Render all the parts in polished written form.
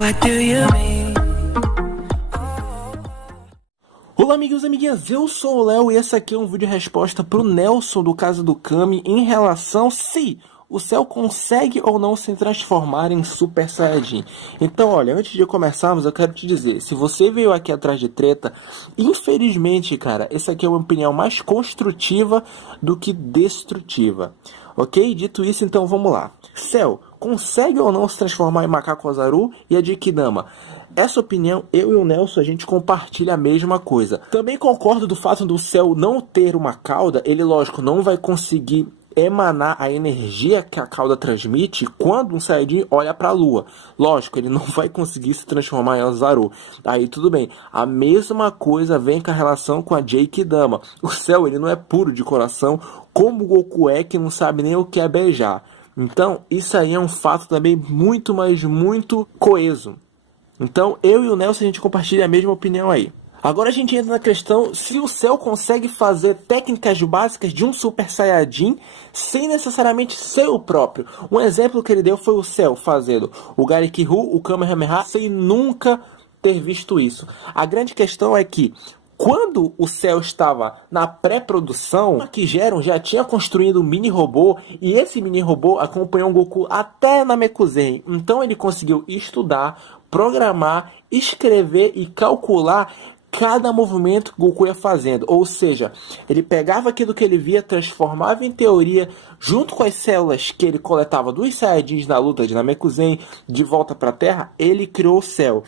What do you mean? Olá amigos e amiguinhas, eu sou o Léo e esse aqui é um vídeo de resposta pro Nelson do caso do Kami em relação se o Cell consegue ou não se transformar em Super Saiyajin. Então olha, antes de começarmos eu quero te dizer, se você veio aqui atrás de treta, infelizmente cara, essa aqui é uma opinião mais construtiva do que destrutiva. Ok? Dito isso, então vamos lá. Cell consegue ou não se transformar em Macaco Ozaru e a Genkidama? Essa opinião, eu e o Nelson, a gente compartilha a mesma coisa. Também concordo do fato do Cell não ter uma cauda, ele, lógico, não vai conseguir emanar a energia que a cauda transmite quando um Saiyajin olha para a lua. Lógico, ele não vai conseguir se transformar em Ozaru. Aí tudo bem. A mesma coisa vem com a relação com a Genkidama. O Cell, ele não é puro de coração, como o Goku é, que não sabe nem o que é beijar. Então, isso aí é um fato também muito, mas muito coeso. Então, eu e o Nelson, a gente compartilha a mesma opinião aí. Agora a gente entra na questão se o Cell consegue fazer técnicas básicas de um Super Saiyajin sem necessariamente ser o próprio. Um exemplo que ele deu foi o Cell fazendo o Garikyu, o Kamehameha, sem nunca ter visto isso. A grande questão é que quando o Cell estava na pré-produção, a Kigeron já tinha construído um mini-robô e esse mini-robô acompanhou o Goku até na Mekuzen. Então ele conseguiu estudar, programar, escrever e calcular cada movimento que o Goku ia fazendo. Ou seja, ele pegava aquilo que ele via, transformava em teoria, junto com as células que ele coletava dos Saiyajins na luta de Namekusei, de volta para a Terra, ele criou o Cell.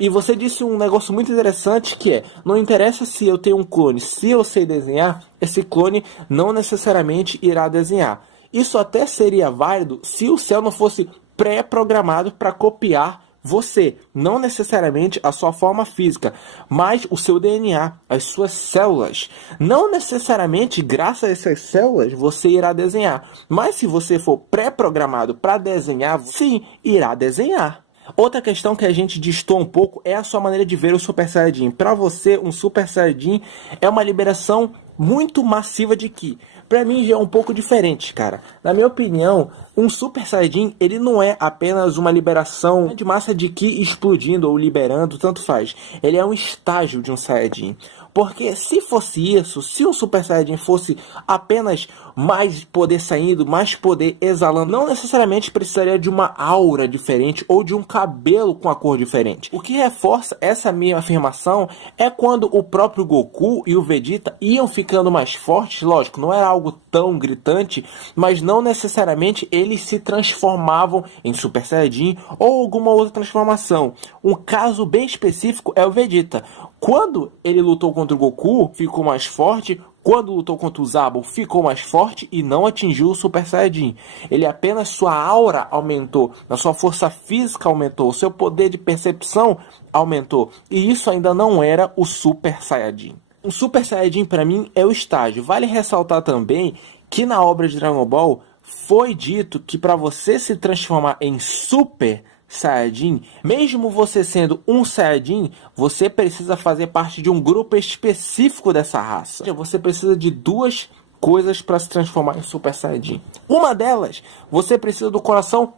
E você disse um negócio muito interessante que é, não interessa se eu tenho um clone, se eu sei desenhar, esse clone não necessariamente irá desenhar. Isso até seria válido se o Cell não fosse pré-programado para copiar você, não necessariamente a sua forma física, mas o seu DNA, as suas células. Não necessariamente graças a essas células você irá desenhar, mas se você for pré-programado para desenhar, sim, irá desenhar. Outra questão que a gente distorce um pouco é a sua maneira de ver o Super Saiyajin. Para você, um Super Saiyajin é uma liberação muito massiva de Ki. Para mim já é um pouco diferente, cara. Na minha opinião, um Super Saiyajin, ele não é apenas uma liberação de massa de Ki explodindo ou liberando, tanto faz. Ele é um estágio de um Saiyajin. Porque se fosse isso, se um Super Saiyajin fosse apenas mais poder saindo, mais poder exalando, não necessariamente precisaria de uma aura diferente ou de um cabelo com a cor diferente. O que reforça essa minha afirmação é quando o próprio Goku e o Vegeta iam ficando mais fortes, lógico, não era algo tão gritante, mas não necessariamente eles se transformavam em Super Saiyajin ou alguma outra transformação. Um caso bem específico é o Vegeta. Quando ele lutou contra o Goku, ficou mais forte. Quando lutou contra o Zabo, ficou mais forte e não atingiu o Super Saiyajin. Ele apenas, sua aura aumentou, a sua força física aumentou, o seu poder de percepção aumentou. E isso ainda não era o Super Saiyajin. O Super Saiyajin para mim é o estágio. Vale ressaltar também que na obra de Dragon Ball foi dito que para você se transformar em Super Saiyajin, mesmo você sendo um Saiyajin, você precisa fazer parte de um grupo específico dessa raça. Você precisa de duas coisas para se transformar em Super Saiyajin. Uma delas, você precisa do coração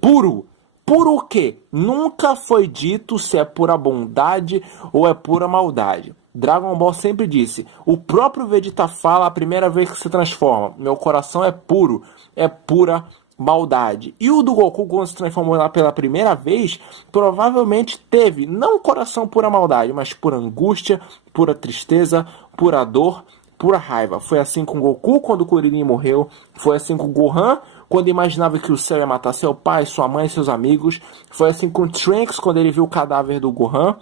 puro. Puro o quê? Nunca foi dito se é pura bondade ou é pura maldade. Dragon Ball sempre disse, o próprio Vegeta fala a primeira vez que se transforma, meu coração é puro, é pura maldade. E o do Goku, quando se transformou lá pela primeira vez, provavelmente teve, não coração pura maldade, mas pura angústia, pura tristeza, pura dor, pura raiva. Foi assim com o Goku quando o Kuririn morreu, foi assim com o Gohan quando imaginava que o Cell ia matar seu pai, sua mãe e seus amigos, foi assim com o Trunks quando ele viu o cadáver do Gohan.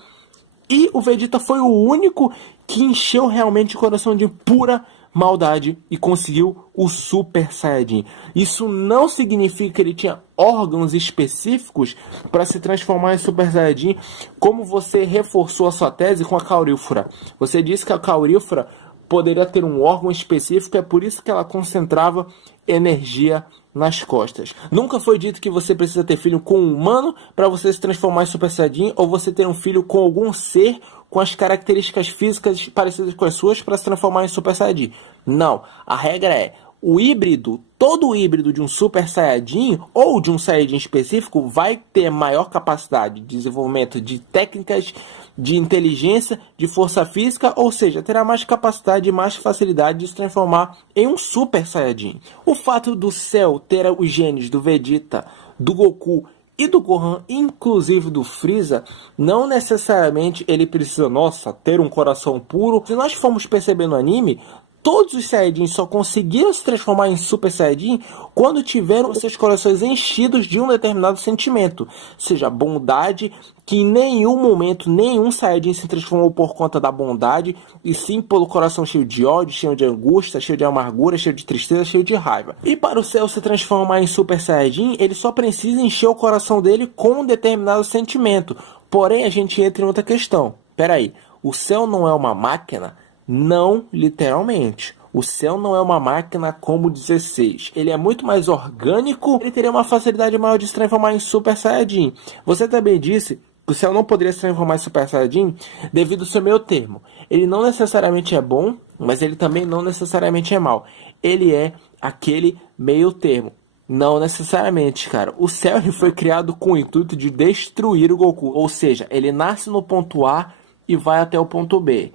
E o Vegeta foi o único que encheu realmente o coração de pura maldade e conseguiu o Super Saiyajin. Isso não significa que ele tinha órgãos específicos para se transformar em Super Saiyajin, como você reforçou a sua tese com a caurífera. Você disse que a caurífera poderia ter um órgão específico, é por isso que ela concentrava energia nas costas. Nunca foi dito que você precisa ter filho com um humano para você se transformar em Super Saiyajin, ou você ter um filho com algum ser com as características físicas parecidas com as suas para se transformar em Super Saiyajin. Não, a regra é, O híbrido, todo híbrido de um Super Saiyajin ou de um Saiyajin específico vai ter maior capacidade de desenvolvimento de técnicas, de inteligência, de força física, ou seja, terá mais capacidade e mais facilidade de se transformar em um Super Saiyajin. O fato do Cell ter os genes do Vegeta, do Goku e do Gohan, inclusive do Freeza, não necessariamente ele precisa, nossa, ter um coração puro. Se nós formos perceber no anime, todos os Saiyajins só conseguiram se transformar em Super Saiyajin quando tiveram seus corações enchidos de um determinado sentimento, seja bondade, que em nenhum momento nenhum Saiyajin se transformou por conta da bondade, e sim pelo coração cheio de ódio, cheio de angústia, cheio de amargura, cheio de tristeza, cheio de raiva. E para o Cell se transformar em Super Saiyajin, ele só precisa encher o coração dele com um determinado sentimento. Porém, a gente entra em outra questão. Peraí, o Cell não é uma máquina? Não literalmente. O Cell não é uma máquina como o 16. Ele é muito mais orgânico. Ele teria uma facilidade maior de se transformar em Super Saiyajin. Você também disse que o Cell não poderia se transformar em Super Saiyajin devido ao seu meio termo. Ele não necessariamente é bom, mas ele também não necessariamente é mau. Ele é aquele meio termo. Não necessariamente, cara. O Cell ele foi criado com o intuito de destruir o Goku. Ou seja, ele nasce no ponto A e vai até o ponto B.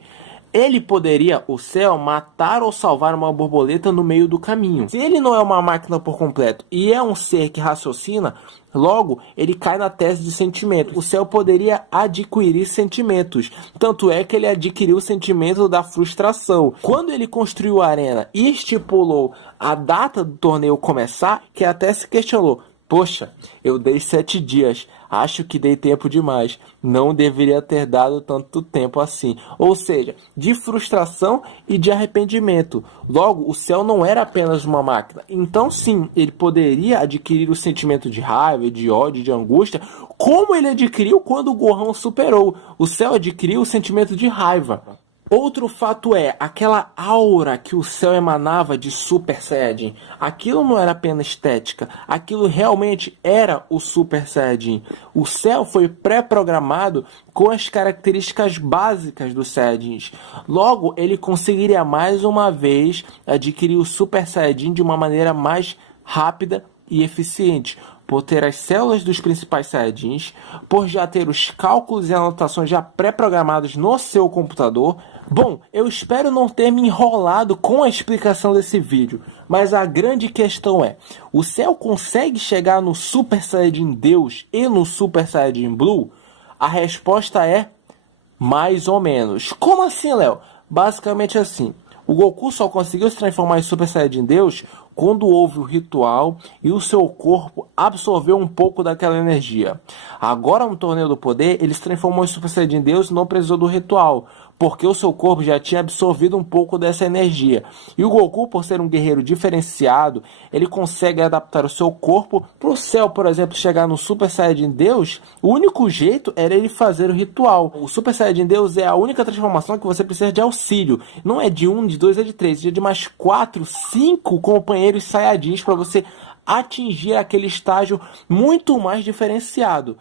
Ele poderia, o Cell, matar ou salvar uma borboleta no meio do caminho. Se ele não é uma máquina por completo e é um ser que raciocina, logo ele cai na tese de sentimento. O Cell poderia adquirir sentimentos. Tanto é que ele adquiriu o sentimento da frustração. Quando ele construiu a arena e estipulou a data do torneio começar, que até se questionou: poxa, eu dei 7 dias, acho que dei tempo demais, não deveria ter dado tanto tempo assim. Ou seja, de frustração e de arrependimento. Logo, o Cell não era apenas uma máquina. Então sim, ele poderia adquirir o sentimento de raiva, de ódio, de angústia, como ele adquiriu quando o Gohan superou. O Cell adquiriu o sentimento de raiva. Outro fato é, aquela aura que o Cell emanava de Super Saiyajin, aquilo não era apenas estética, aquilo realmente era o Super Saiyajin. O Cell foi pré-programado com as características básicas dos Saiyajins. Logo, ele conseguiria mais uma vez adquirir o Super Saiyajin de uma maneira mais rápida e eficiente, por ter as células dos principais Saiyajins, por já ter os cálculos e anotações já pré-programados no seu computador. Bom, eu espero não ter me enrolado com a explicação desse vídeo, mas a grande questão é, o Cell consegue chegar no Super Saiyajin Deus e no Super Saiyajin Blue? A resposta é mais ou menos. Como assim, Léo? Basicamente assim, o Goku só conseguiu se transformar em Super Saiyajin Deus quando houve o ritual e o seu corpo absorveu um pouco daquela energia. Agora, no Torneio do Poder, ele se transformou em Super Saiyajin Deus e não precisou do ritual, porque o seu corpo já tinha absorvido um pouco dessa energia. E o Goku, por ser um guerreiro diferenciado, ele consegue adaptar o seu corpo para o Cell, por exemplo, chegar no Super Saiyajin Deus. O único jeito era ele fazer o ritual. O Super Saiyajin Deus é a única transformação que você precisa de auxílio. Não é de 1, de 2, é de 3. É de mais 4, 5 companheiros Saiyajins para você atingir aquele estágio muito mais diferenciado.